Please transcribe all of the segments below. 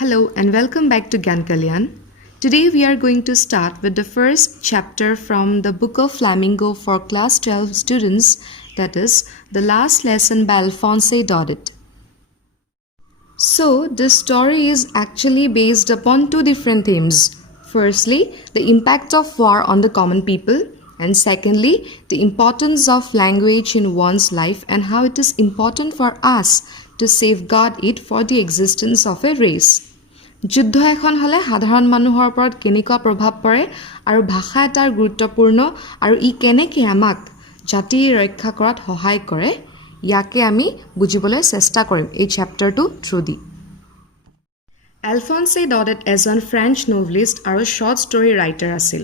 Hello and welcome back to Gyan Kalyan. Today we are going to start with the first chapter from the Book of Flamingo for class 12 students, that is, The Last Lesson by Alphonse Daudet. So, this story is actually based upon two different themes. Firstly, the impact of war on the common people, and secondly, the importance of language in one's life and how it is important for us to safeguard it for the existence of a race. যুদ্ধ এখন হলে সাধাৰণ মানুহৰ ওপৰত কেনেকুৱা প্ৰভাৱ পৰে আৰু ভাষা এটাৰ গুৰুত্বপূৰ্ণ আৰু ই কেনেকৈ আমাক জাতি ৰক্ষা কৰাত সহায় কৰে ইয়াকে আমি বুজিবলৈ চেষ্টা কৰিম এই চেপ্টাৰটো থ্ৰু দি এলফনছে ডডেট এজন ফ্ৰেঞ্চ নভেলিষ্ট আৰু শ্বৰ্ট ষ্টৰী ৰাইটাৰ আছিল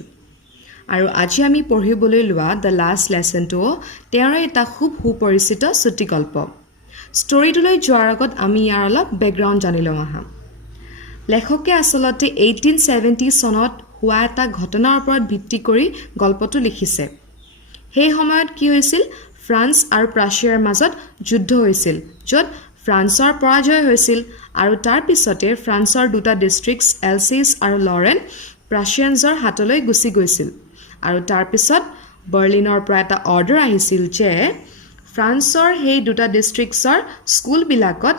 আৰু আজি আমি পঢ়িবলৈ লোৱা দ্য লাষ্ট লেছনটো তেওঁৰ এটা খুব সুপৰিচিত চুটিগল্প ষ্টৰীটোলৈ যোৱাৰ আগত আমি ইয়াৰ অলপ বেকগ্ৰাউণ্ড জানি লওঁ আহা লেখকে আসলতে 1870 চনত হোৱা এটা ঘটনাৰ ওপৰত ভিত্তি কৰি গল্পটো লিখিছে সেই সময়ত কি হৈছিল ফ্ৰান্স আৰু প্ৰাছিয়াৰ মাজত যুদ্ধ হৈছিল য'ত ফ্ৰান্সৰ পৰাজয় হৈছিল আৰু তাৰ পিছতে ফ্ৰান্সৰ দুটা ডিস্ট্ৰিক্টছ এলছেছ আৰু লৰেন প্ৰাছিয়ানছৰ হাতলৈ গুচি গৈছিল আৰু তাৰ পিছত বাৰ্লিনৰ পৰা এটা অৰ্ডাৰ আহিছিল যে ফ্ৰান্সৰ সেই দুটা ডিস্ট্ৰিক্টছৰ স্কুলবিলাকত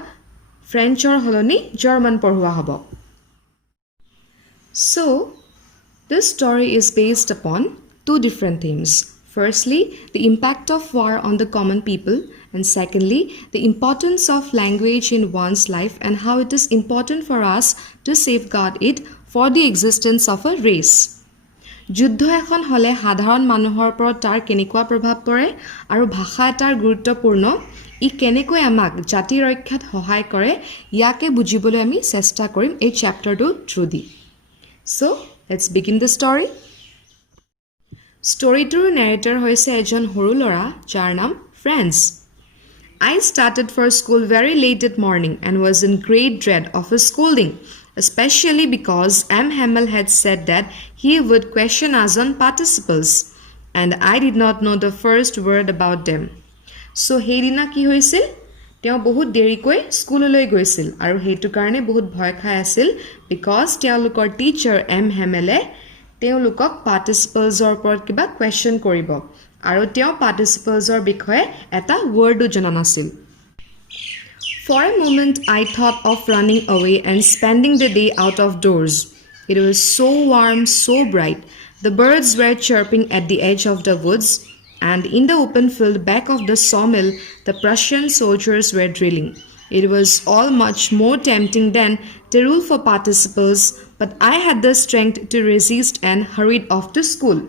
ফ্ৰেঞ্চৰ হলনি জাৰ্মান পঢ়ুৱা হ'ব So, this story is based upon two different themes. Firstly, the impact of war on the common people, and secondly, the importance of language in one's life and how it is important for us to safeguard it for the existence of a race. যুদ্ধ এখন হলে সাধাৰণ মানুহৰ ওপৰত তাৰ কেনেকুৱা প্ৰভাৱ পৰে আৰু ভাষা এটাৰ গুৰুত্বপূৰ্ণ ই কেনেকৈ আমাক জাতি ৰক্ষাত সহায় কৰে ইয়াকে বুজিবলৈ আমি চেষ্টা কৰিম এই চেপ্টাৰটো through the So, let's begin the story. Storyটোৰ narrator হৈছে এজন সৰু ল'ৰা যাৰ নাম ফ্ৰেন্স I started for school very late at morning and was in great dread of a scolding, especially because M. Hamel had said that he would question us on participles, and I did not know the first word about them. So, সেইদিনা কি হৈছিল তেওঁ বহুত দেৰিকৈ স্কুললৈ গৈছিল আৰু হেতু কাৰণে বহুত ভয় খাই আছিল because তেওঁলোকৰ টিচাৰ এম হেমেলে তেওঁলোকক পাৰ্টিসিপলছৰ ওপৰত কিবা কোৱেশ্চন কৰিব আৰু তেওঁ পাৰ্টিসিপলছৰ বিষয়ে এটা ৱৰ্ডো জনা নাছিল For a moment I thought of running away and spending the day out of doors. It was so warm, so bright. The birds were chirping at the edge of the woods. And in the open field back of the sawmill, the Prussian soldiers were drilling. It was all much more tempting than to rule for participles, but I had the strength to resist and hurried off to school.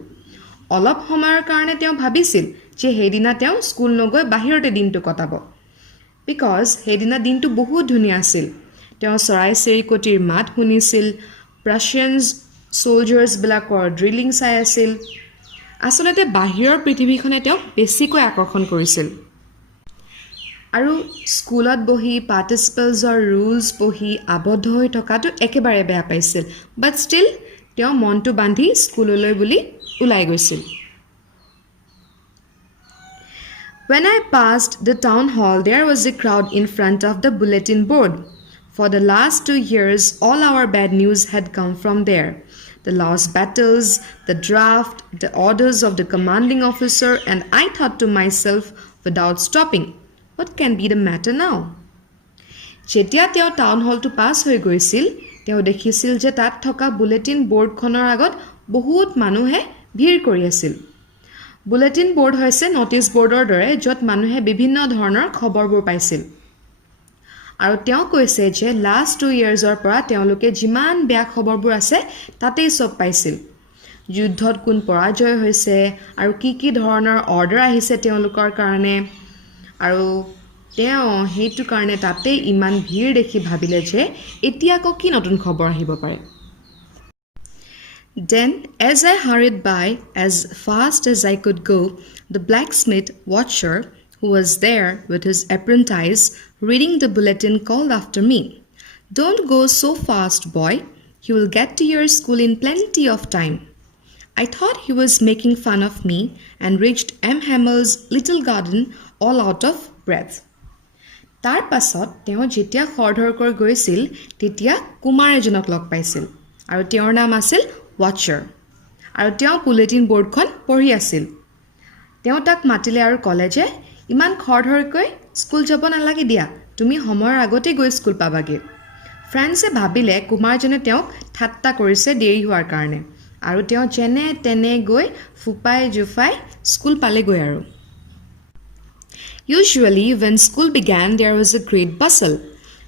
অলপ সময়ৰ কাৰণে তেওঁ ভাবিছিল যে হেদিনা তেওঁ school নগৈ বাহিৰতে দিনটো কটাব because হেদিনা দিনটো বহুত ধুনীয়া আছিল তেওঁ চৰাই চিৰিকটিৰ মাত শুনিছিল Prussian soldiers বিলাকৰ ড্ৰিলিং চাই আছিল আসলতে বাহিৰৰ পৃথিৱীখনে তেওঁক বেছিকৈ আকৰ্ষণ কৰিছিল আৰু স্কুলত বহি পাৰ্টিসিপলছৰ ৰুলছ পঢ়ি আবদ্ধ হৈ থকাটো একেবাৰে বেয়া পাইছিল বাট ষ্টিল তেওঁ মনটো বান্ধি স্কুললৈ বুলি ওলাই গৈছিল When I passed the town hall there was a crowd in front of the bulletin board For the last 2 years all our bad news had come from there The lost battles, the draft, the orders of the commanding officer, and I thought to myself without stopping, what can be the matter now? যেতিয়া তেওঁ town হলটো পাছ হৈ গৈছিল তেওঁ দেখিছিল যে তাত থকা bulletin বৰ্ডখনৰ আগত বহুত মানুহে ভিৰ কৰি আছিল বুলেটিন বৰ্ড হৈছে নটিচ বৰ্ডৰ দৰে য'ত মানুহে বিভিন্ন ধৰণৰ খবৰবোৰ পাইছিল আৰু তেওঁ কৈছে যে লাষ্ট 2 ইয়াৰ্ছৰ পৰা তেওঁলোকে যিমান বেয়া খবৰবোৰ আছে তাতেই সব পাইছিল যুদ্ধত কোন পৰাজয় হৈছে আৰু কি ধৰণৰ অৰ্ডাৰ আহিছে তেওঁলোকৰ কাৰণে আৰু তেওঁ হেতু কাৰণে তাতে ইমান ভিৰ দেখি ভাবিলে যে এতিয়া কি নতুন খবৰ আহিব পাৰে Then as I hurried by as fast as I could go the blacksmith watcher who was there with his apprentice reading the bulletin called after me. Don't go so fast, boy. You will get to your school in plenty of time. I thought he was making fun of me and reached M. Hamel's little garden all out of breath. তাৰ পাছত তেওঁ যেতিয়া খৰধৰকৈ গৈছিল তেতিয়া কুমাৰ এজনক লগ পাইছিল আৰু তেওঁৰ নাম আছিল ৱাটচাৰ আৰু তেওঁ বুলেটিন বৰ্ডখন পঢ়ি আছিল তেওঁ তাক মাতিলে আৰু ক'লে যে ইমান খৰধৰকৈ স্কুল যাব নালাগে দিয়া তুমি সময়ৰ আগতে গৈ স্কুল পাবাগে ফ্ৰেন্সে ভাবিলে কুমাৰজনে তেওঁক ঠাট্টা কৰিছে দেৰি হোৱাৰ কাৰণে আৰু তেওঁ যেনে তেনে গৈ ফুপাই জুফাই স্কুল পালেগৈ আৰু Usually, when school began, there was a great bustle,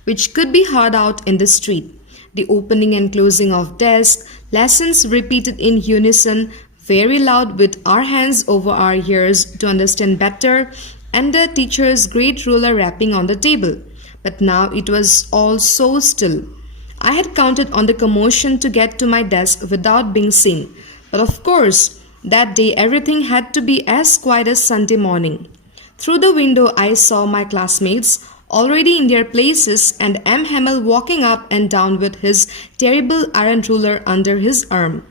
which could be heard out in the street. The opening and closing of desks, lessons repeated in unison, very loud with our hands over our ears to understand better, and the teacher's great ruler rapping on the table. But now it was all so still. I had counted on the commotion to get to my desk without being seen. But of course, that day everything had to be as quiet as Sunday morning. Through the window, I saw my classmates already in their places and M. Hamel walking up and down with his terrible iron ruler under his arm.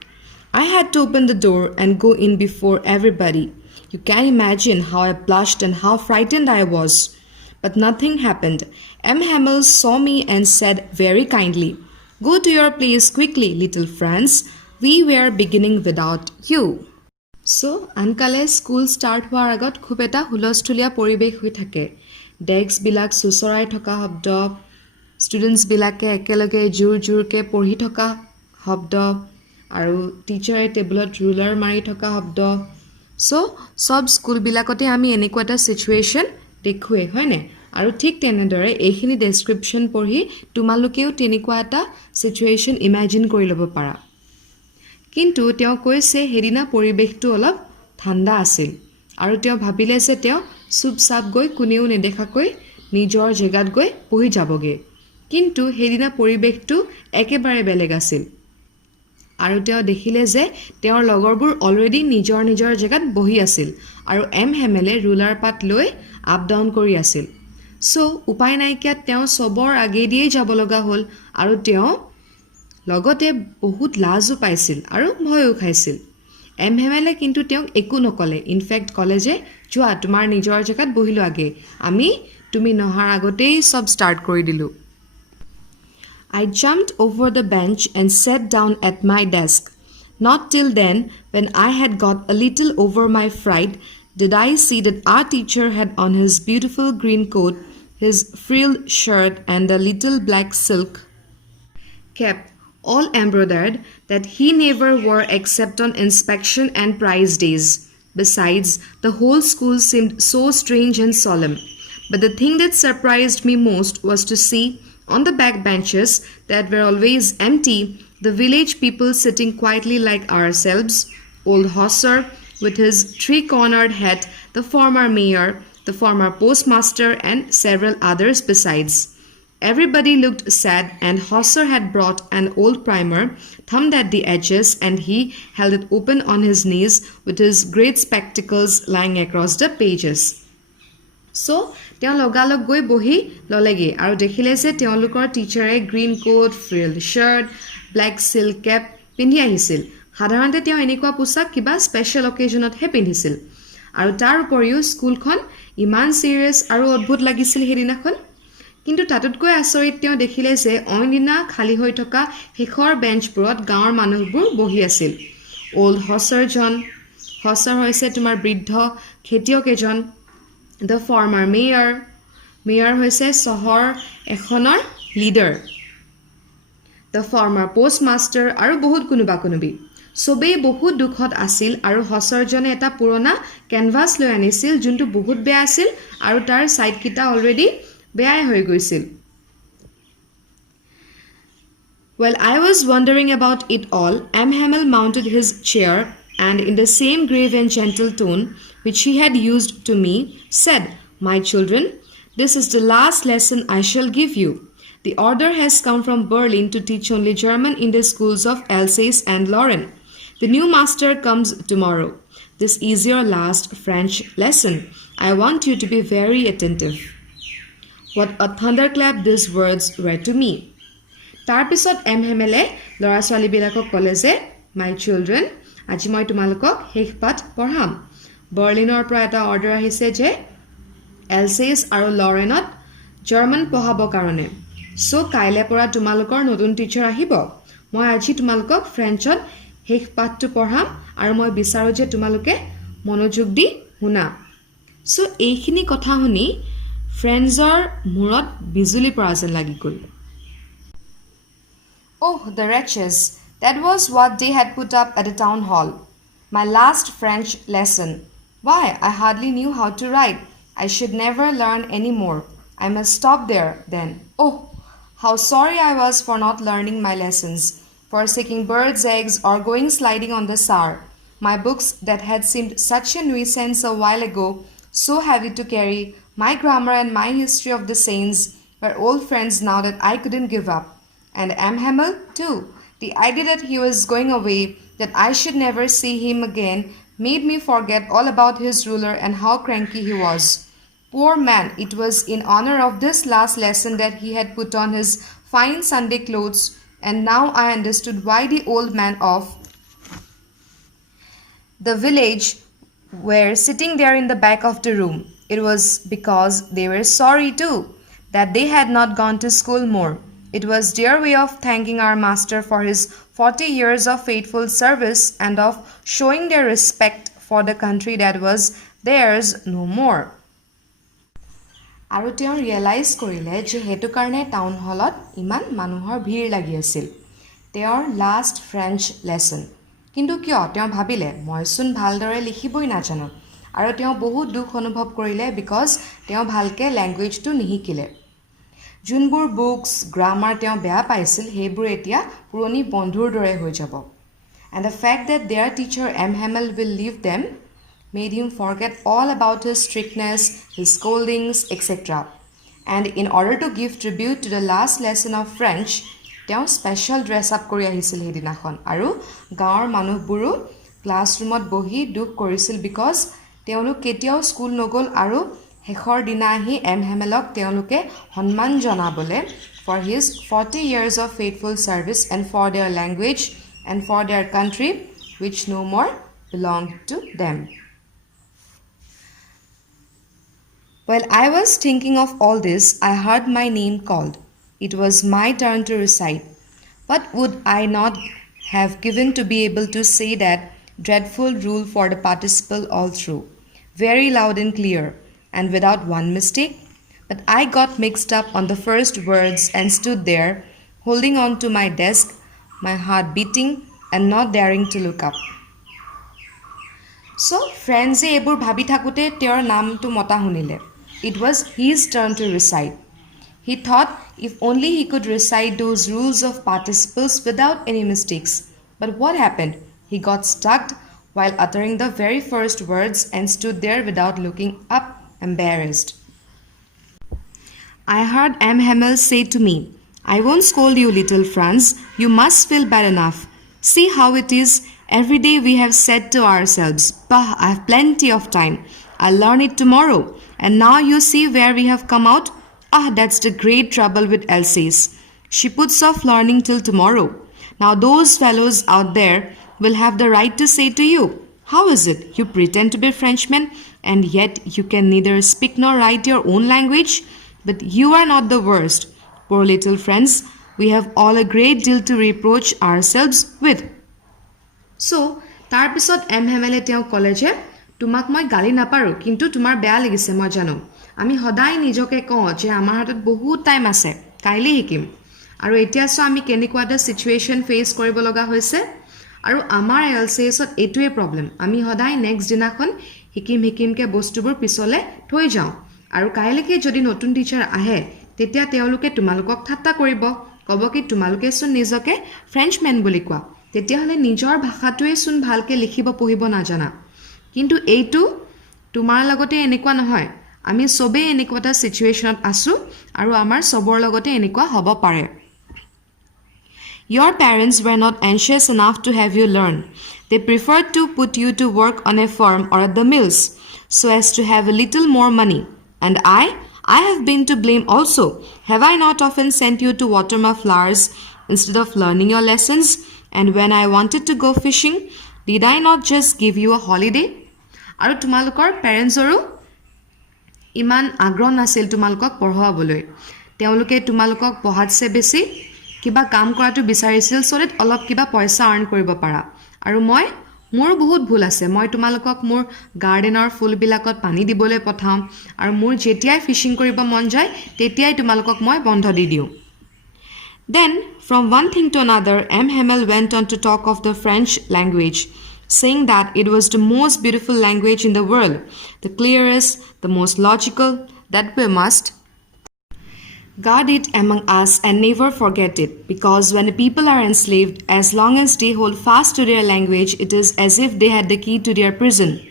I had to open the door and go in before everybody. You can imagine how I blushed and how frightened I was. But nothing happened. M. Hamel saw me and said very kindly, "Go to your place quickly, little Franz. We were beginning without you." So, আনকালে school start হোৱাৰ আগত খুব এটা হুলস্থুলীয়া পৰিৱেশ হৈ থাকে ডেস্কবিলাক চুচৰাই থকা শব্দ ষ্টুডেণ্টছবিলাকে একেলগে জোৰ জোৰকৈ পঢ়ি থকা শব্দ আৰু টিচাৰে টেবুলত ৰুলাৰ মাৰি থকা শব্দ চব স্কুলবিলাকতে আমি এনেকুৱা এটা ছিটুৱেশ্যন দেখোৱে হয়নে আৰু ঠিক তেনেদৰে এইখিনি ডেছক্ৰিপশ্যন পঢ়ি তোমালোকেও তেনেকুৱা এটা ছিটুৱেশ্যন ইমেজিন কৰি ল'ব পাৰা কিন্তু তেওঁ কৈছে হেদিনা পৰিৱেশটো অলপ ঠাণ্ডা আছিল আৰু তেওঁ ভাবিলে যে তেওঁ চুপচাপ গৈ কোনেও নেদেখাকৈ নিজৰ জেগাত গৈ পঢ়ি যাবগে কিন্তু হেদিনা পৰিৱেশটো একেবাৰে বেলেগ আছিল আৰু তেওঁ দেখিলে যে তেওঁৰ লগৰবোৰ অলৰেডি নিজৰ নিজৰ জেগাত বহি আছিল আৰু এম হেমেলে ৰুলাৰ পাত লৈ আপ ডাউন কৰি আছিল সো উপায় নাইকিয়াত তেওঁ সবৰ আগেদিয়ে যাব লগা হ'ল আৰু তেওঁ লগতে বহুত লাজো পাইছিল আৰু ভয়ও খাইছিল এম হেমেলে কিন্তু তেওঁক একো নকলে ইনফেক্ট কলে যে যোৱা তোমাৰ নিজৰ জেগাত বহিলো আগে আমি তুমি নহাৰ আগতেই সব ষ্টাৰ্ট কৰি দিলো I jumped over the bench and sat down at my desk. Not till then, when I had got a little over my fright, did I see that our teacher had on his beautiful green coat, his frilled shirt and the little black silk cap all embroidered that he never wore except on inspection and prize days. Besides, the whole school seemed so strange and solemn. But the thing that surprised me most was to see on the back benches that were always empty, the village people sitting quietly like ourselves, old Hosser with his three-cornered hat, the former mayor, the former postmaster and several others besides. Everybody looked sad and Hosser had brought an old primer, thumbed at the edges and he held it open on his knees with his great spectacles lying across the pages. So, তেওঁ লগালগ গৈ বহি ললেগে আৰু দেখিলে যে তেওঁলোকৰ টিচাৰে green coat frilled shirt black silk cap পিন্ধি আহিছিল সাধাৰণতে তেওঁ এনেকুৱা পোছাক কিবা স্পেচিয়েল অকেজনতহে পিন্ধিছিল আৰু তাৰ উপৰিও স্কুলখন ইমান চিৰিয়াছ আৰু অদ্ভুত লাগিছিল সেইদিনাখন কিন্তু তাতকৈ আচৰিত তেওঁ দেখিলে যে অইনদিনা খালী হৈ থকা শেষৰ বেঞ্চবোৰত গাঁৱৰ মানুহবোৰ বহি আছিল অল্ড হছাৰজন হছাৰ হৈছে তোমাৰ বৃদ্ধ খেতিয়ক এজন The former mayor হৈছে চহৰ এখনৰ লিডাৰ The former postmaster আৰু বহুত কোনোবা সবেই বহুত দুখত আছিল আৰু হছৰজনে এটা পুৰণা কেনভাছ লৈ আনিছিল যোনটো বহুত বেয়া আছিল আৰু তাৰ সাইডকিটা অলৰেডি বেয়াই হৈ গৈছিল While I was wondering about it all, M. Hamel mounted his chair and in the same grave and gentle tone which he had used to me, said, "My children, this is the last lesson I shall give you. The order has come from Berlin to teach only German in the schools of Alsace and Lorraine. The new master comes tomorrow. This is your last French lesson. I want you to be very attentive." What a thunderclap these words were to me. তাৰপিছত M হেমেলে ল'ৰা ছোৱালীবিলাকক ক'লে যে মাই children আজি মই তোমালোকক শেষ পাঠ পঢ়াম বাৰ্লিনৰ পৰা এটা অৰ্ডাৰ আহিছে যে এলচেছ আৰু লৰেনত জাৰ্মান পঢ়াবৰ কাৰণে সো কাইলৈ পৰা তোমালোকৰ নতুন টিচাৰ আহিব মই আজি তোমালোকক ফ্ৰেঞ্চত শেষ পাঠটো পঢ়াম আৰু মই বিচাৰো যে তোমালোকে মনোযোগ দি শুনা সো এইখিনি কথা শুনি ফ্ৰেণ্ডছৰ মূৰত বিজুলী পৰা যেন লাগি গ'ল Oh, the wretches. That was what they had put up at the town hall. My last French lesson. Why, I hardly knew how to write. I should never learn any more. I must stop there, then. Oh, how sorry I was for not learning my lessons, forsaking birds' eggs or going sliding on the Saar. My books that had seemed such a nuisance a while ago, so heavy to carry, my grammar and my history of the saints, were old friends now that I couldn't give up. And M. Hamel, too. The idea that he was going away, that I should never see him again, made me forget all about his ruler and how cranky he was. Poor man, it was in honor of this last lesson that he had put on his fine Sunday clothes, and now I understood why the old man of the village were sitting there in the back of the room. It was because they were sorry too, that they had not gone to school more. It was their way of thanking our master for his 40 years of faithful service and of showing their respect for the country that was theirs no more. আৰু তেওঁ realise কৰিলে যে হেতু কাৰণে town হলত ইমান মানুহৰ ভিৰ লাগি আছিল তেওঁৰ লাষ্ট ফ্ৰেঞ্চ লেসন কিন্তু কিয় তেওঁ ভাবিলে মইচোন ভালদৰে লিখিবই নাজানো আৰু তেওঁ বহুত দুখ অনুভৱ কৰিলে বিকজ তেওঁ ভালকে ল্যাঙ্গুৱেজটো নিহিকিলে যোনবোৰ বুকস গ্ৰামাৰ তেওঁ বেয়া পাইছিল হেবোৰ এতিয়া পুৰণি বন্ধুৰ দৰে হৈ যাব and the fact that their teacher M. Hamel will leave them made him forget all about his strictness, his scoldings, etc. And in order to give tribute to the last lesson of French, তেওঁ special dress up কৰি আহিছিল হেদিনাখন আৰু গাঁৱৰ মানুহবোৰো ক্লাছৰুমত বহি দুখ কৰিছিল because তেওঁলোক কেতিয়াও স্কুল নগল আৰু শেষৰ দিনা আহি M. Hamelক তেওঁলোকে সন্মান জনাবলে for his 40 years of faithful service and for their language and for their country which no more belonged to them. While I was thinking of all this, I heard my name called. It was my turn to recite. What would I not have given to be able to say that dreadful rule for the participle all through, very loud and clear, and without one mistake? But I got mixed up on the first words and stood there, holding on to my desk, my heart beating and not daring to look up. So, friends, ebur bhabi thakute তেওঁৰ নামটো মতা শুনিলে. It was his turn to recite. He thought if only he could recite those rules of participles without any mistakes. But what happened? He got stuck while uttering the very first words and stood there without looking up, embarrassed. I heard M. Hamel say to me, I won't scold you, little Franz. You must feel bad enough. See how it is. Every day we have said to ourselves, bah, I have plenty of time. I'll learn it tomorrow. And now you see where we have come out. Ah, that's the great trouble with Elsie's. She puts off learning till tomorrow. Now those fellows out there will have the right to say to you, how is it you pretend to be Frenchmen and yet you can neither speak nor write your own language? But you are not the worst. Poor little friends, we have all a great deal to reproach ourselves with. So, তাৰ পিছত M. Hamel তেওঁ ক'লে যে তোমাক মই গালি নাপাৰো কিন্তু তোমাৰ বেয়া লাগিছে মই জানো আমি সদায় নিজকে কওঁ যে আমাৰ হাতত বহুত টাইম আছে কাইলৈ শিকিম আৰু এতিয়া সো আমি কেনেকুৱা এটা সিচুৱেচন ফেস কৰিব লগা হৈছে আৰু আমাৰ এলসিএছত এটোৱে প্ৰবলেম আমি সদায় নেক্সট দিনাখন হিকিমকে বস্তুবোৰ পিছলে থৈ যাওঁ আৰু কাইলৈকে যদি নতুন টিচাৰ আহে তেতিয়া তেওঁলোকে তোমালোকক ঠাট্টা কৰিব ক'ব কি তোমালোকে চোন নিজকে ফ্ৰেঞ্চম্যান বুলি কোৱা তেতিয়া হলে নিজৰ ভাষাটোৱে চোন ভালকে লিখিব পঢ়িব নাজানা কিন্তু এইটো তোমাৰ লগতে এনেকুৱা নহয় আমি সবে এনেকুৱা এটা সিচুৱেচনত আছো আৰু আমাৰ সবৰ লগতে এনেকুৱা হ'ব পাৰে Your parents were not anxious enough to have you learn. They preferred to put you to work on a farm or at the mills so as to have a little more money. And I have been to blame also. Have I not often sent you to water my flowers instead of learning your lessons? And when I wanted to go fishing, did I not just give you a holiday? আৰু তোমালোকৰ পেৰেন্টছৰো ইমান আগ্ৰহ নাছিল তোমালোকক পঢ়াবলৈ তেওঁলোকে তোমালোকক পঢ়াতছে বেছি কিবা কাম কৰাটো বিচাৰিছিল so that অলপ কিবা পইচা আৰ্ন কৰিব পাৰা আৰু মোৰ বহুত ভুল আছে মই তোমালোকক মোৰ গাৰ্ডেনৰ ফুলবিলাকত পানী দিবলৈ পঠাও আৰু মোৰ যেতিয়াই ফিশিং কৰিব মন যায় তেতিয়াই তোমালোকক মই বন্ধ দি দিওঁ Then, from one thing to another, M. Hamel went on to talk of the French language, saying that it was the most beautiful language in the world, the clearest, the most logical, that we must guard it among us and never forget it, because when the people are enslaved, as long as they hold fast to their language, it is as if they had the key to their prison.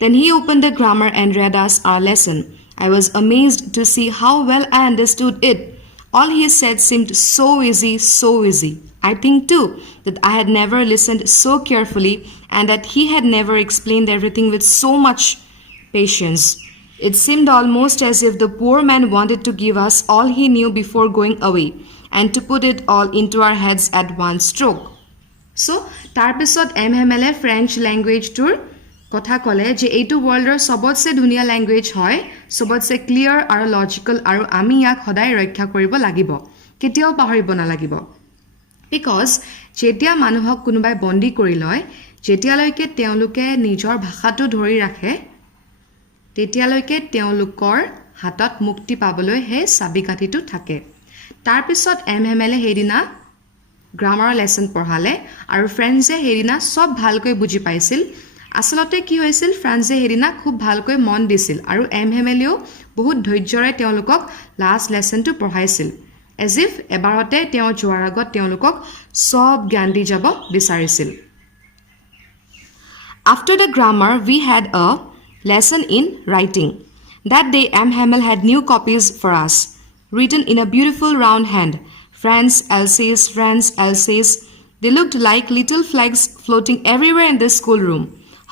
Then he opened the grammar and read us our lesson. I was amazed to see how well I understood it. All he said seemed so easy, so easy. I think too that I had never listened so carefully and that he had never explained everything with so much patience. It seemed almost as if the poor man wanted to give us all he knew before going away and to put it all into our heads at one stroke. So, tarpisot M. Hamele French language tour কথা কলে যে এইটো ওয়াৰ্ল্ডৰ সবতছে ধুনিয়া language হয় সবতছে clear আৰু logical আৰু আমি ইয়াক সদায় ৰক্ষা কৰিব লাগিব কেতিয়াও পাহৰিব নালাগিব বিকজ যেতিয়া মানুহক কোনোবাই বন্দী কৰি লয় যেতিয়ালৈকে তেওঁলোকে নিজৰ ভাষাটো ধৰি ৰাখে তেতিয়ালৈকে তেওঁলোকৰ হাতত মুক্তি পাবলৈ হে চাবিকাঠিটো থাকে তাৰ পিছত এম এমএলএ হেদিনা গ্ৰামাৰ লেসন পঢ়ালে আৰু ফ্ৰেন্সে হেদিনা সব ভালকৈ বুজি পাইছিল আসলতে কি হৈছিল ফ্ৰান্সে হেদিনা খুব ভালকৈ মন দিছিল আৰু এম এমএলএও বহুত ধৈৰ্যৰে তেওঁলোকক লাষ্ট লেসনটো পঢ়াইছিল as if এবাৰতে তেওঁ যোৱাৰ আগত তেওঁলোকক সব জ্ঞান দি যাব বিচাৰিছিল After the grammar we had a lesson in writing that day M Hamel had new copies for us written in a beautiful round hand France Alsace they looked like little flags floating everywhere in the schoolroom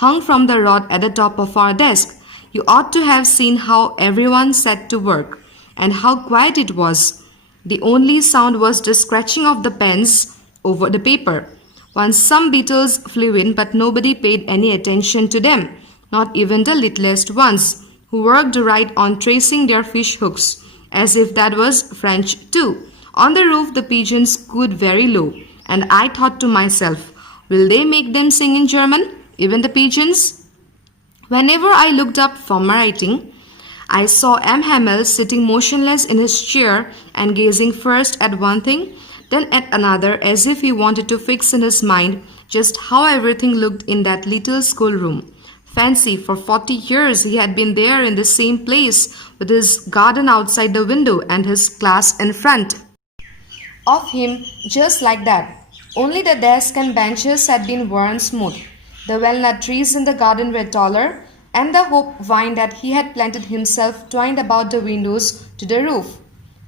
hung from the rod at the top of our desk. You ought to have seen how everyone set to work and how quiet it was. The only sound was the scratching of the pens over the paper. Once some beetles flew in, but nobody paid any attention to them, not even the littlest ones, who worked right on tracing their fish hooks, as if that was French too. On the roof the pigeons cooed very low, and I thought to myself, will they make them sing in German? Even the pigeons? Whenever I looked up from my writing, I saw M. Hamel sitting motionless in his chair and gazing first at one thing, then at another as if he wanted to fix in his mind just how everything looked in that little schoolroom. Fancy, for 40 years he had been there in the same place with his garden outside the window and his class in front of him just like that. Only the desk and benches had been worn smooth. The walnut trees in the garden were taller, and the hope vine that he had planted himself twined about the windows to the roof.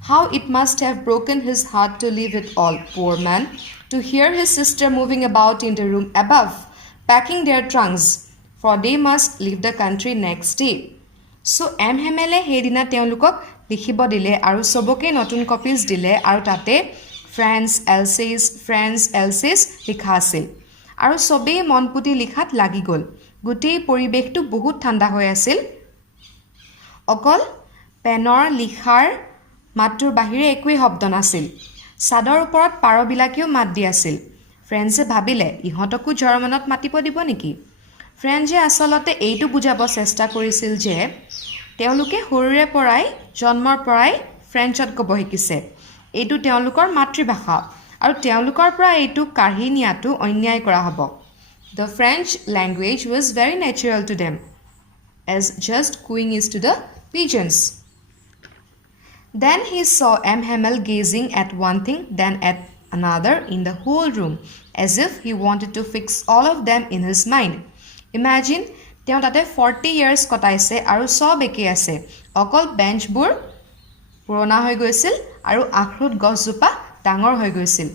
How it must have broken his heart to leave it all, poor man, to hear his sister moving about in the room above, packing their trunks, for they must leave the country next day. So M. Hamele হেদিনা তেওঁলোকক লিখিব দিলে আৰু সবকে নতুন copies দিলে আৰু তাতে France এলচেজ লিখা আছিল আৰু সবেই মনপুতি লিখাত লাগি গ'ল গোটেই পৰিবেশটো বহুত ঠাণ্ডা হৈ আছিল অকল পেনৰ লিখাৰ মাত্ৰ বাহিৰে একোই শব্দ নাছিল সাদৰ ওপৰত পাৰবিলাকেও মাত দি আছিল ফ্ৰেন্সে ভাবিলে ইহঁতকো জাৰ্মানত মাতিব দিব নেকি ফ্ৰেন্সে আসলতে এইটো বুজাব চেষ্টা কৰিছিল যে তেওঁলোকে সৰুৰে পৰাই জন্মৰ পৰাই ফ্ৰেন্সত ক'ব শিকিছে এইটো তেওঁলোকৰ মাতৃভাষা আৰু তেওঁলোকৰ পৰা এইটো কাঢ়ি নিয়াটো অন্যায় কৰা হ'ব The French language was very natural to them, as just cooing is to the pigeons. Then he saw M. Hamel gazing at one thing, then at another in the whole room, as if he wanted to fix all of them in his mind. Imagine, তেওঁ তাতে 40 years কটাইছে আৰু সব একে আছে অকল বেঞ্চবোৰ পুৰণা হৈ গৈছিল আৰু আখৰুট গছজোপা ডাঙৰ হৈ গৈছিল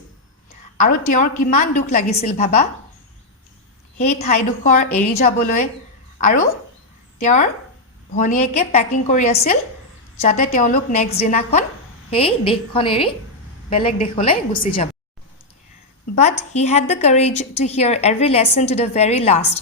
আৰু তেওঁৰ কিমান দুখ লাগিছিল ভাবা সেই ঠাইডোখৰ এৰি যাবলৈ আৰু তেওঁৰ ভনীয়েকে পেকিং কৰি আছিল যাতে তেওঁলোক নেক্সট দিনাখন সেই দেশখন এৰি বেলেগ দেশলৈ গুচি যাব But he had the courage to hear every lesson to the very last.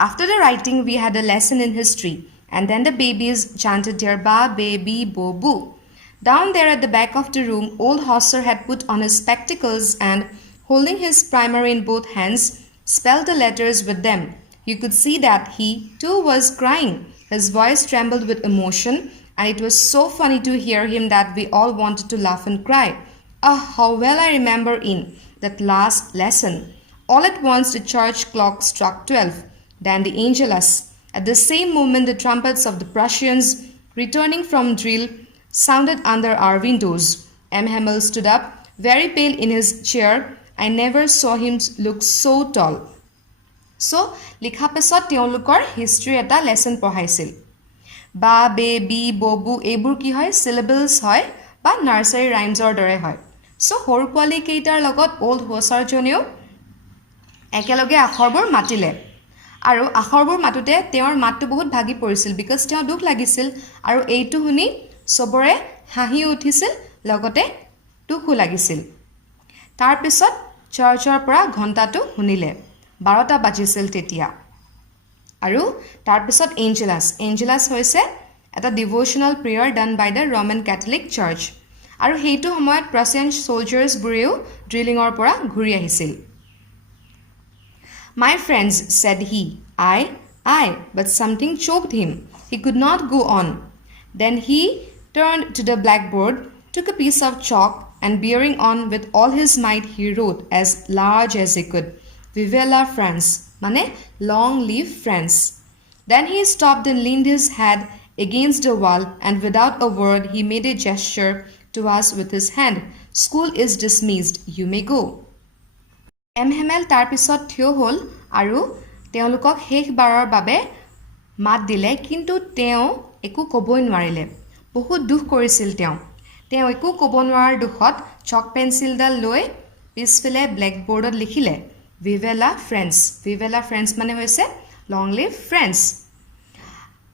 After the writing, we had a lesson in history, And then the babies chanted their ba, baby, bo, boo. Down there at the back of the room, old Hosser had put on his spectacles and, holding his primer in both hands, spelled the letters with them. You could see that he, too, was crying. His voice trembled with emotion, and it was so funny to hear him that we all wanted to laugh and cry. Ah, how well I remember in that last lesson. All at once the church clock struck 12, then the Angelus. At the same moment the trumpets of the Prussians, returning from drill, sounded under our windows. M. Hamill stood up, very pale in his chair. I never saw him look so tall. So, লিখা পিছত তেওঁলোকৰ history এটা lesson পঢ়াইছিল বা বে B ববু এইবোৰ কি হয় syllables হয় বা নাৰ্সাৰী ৰাইমছৰ দৰে হয় সো সৰু পোৱালি কেইটাৰ লগত ওল্ড হোছাৰজনেও একেলগে আখৰবোৰ মাতিলে আৰু আখৰবোৰ মাতুতে তেওঁৰ মাতটো বহুত ভাগি পৰিছিল বিকজ তেওঁ দুখ লাগিছিল আৰু এইটো শুনি সবৰে হাঁহি উঠিছিল লগতে দুখো লাগিছিল তাৰ পিছত চাৰ্চৰ পৰা ঘণ্টাটো শুনিলে 12টা বাজিছিল তেতিয়া আৰু তাৰ পিছত এঞ্জেলাছ হৈছে এটা devotional prayer done by the Roman Catholic church আৰু সেইটো সময়ত প্ৰাছিয়ান সোলজাৰ্ছ বুৰেও ড্ৰিলিঙৰ পৰা ঘূৰি আহিছিল My friends, said he. I, but something choked him. He could not go on. Then he turned to the blackboard, took a piece of chalk, and bearing on with all his might, he wrote as large as he could, Vive la France, mane long live France. Then he stopped and leaned his head against the wall, and without a word, he made a gesture to us with his hand. School is dismissed. You may go. M. Hamill তাৰ পিছত থিয় হ'ল আৰু তেওঁলোকক শেষবাৰৰ বাবে মাত দিলে কিন্তু তেওঁ একো ক'বই নোৱাৰিলে বহুত দুখ কৰিছিল তেওঁ একো ক'ব নোৱাৰাৰ দুখত চক পেন্সিলডাল লৈ পিছফালে ব্লেকবোৰ্ডত লিখিলে Vive la France মানে হৈছে লং লিভ ফ্ৰেন্স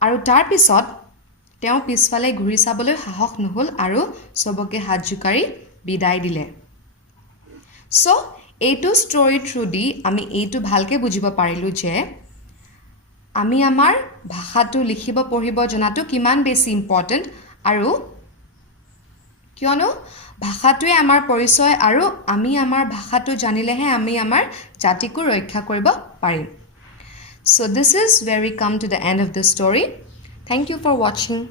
আৰু তাৰ পিছত তেওঁ পিছফালে ঘূৰি চাবলৈ সাহস নহল আৰু সবকে হাত জোকাৰি বিদায় দিলে সো এইটো ষ্টৰী থ্ৰু দি আমি এইটো ভালকে বুজিব পাৰিলো যে আমি আমাৰ ভাষাটো লিখিব পঢ়িব জনাটো কিমান বেছি ইম্পৰ্টেন্ট আৰু কিয়নো ভাষাটোৱে আমাৰ পৰিচয় আৰু আমি আমাৰ ভাষাটো জানিলেহে আমি আমাৰ জাতিকো ৰক্ষা কৰিব পাৰিম So this is where we come to the end of the story. Thank you for watching.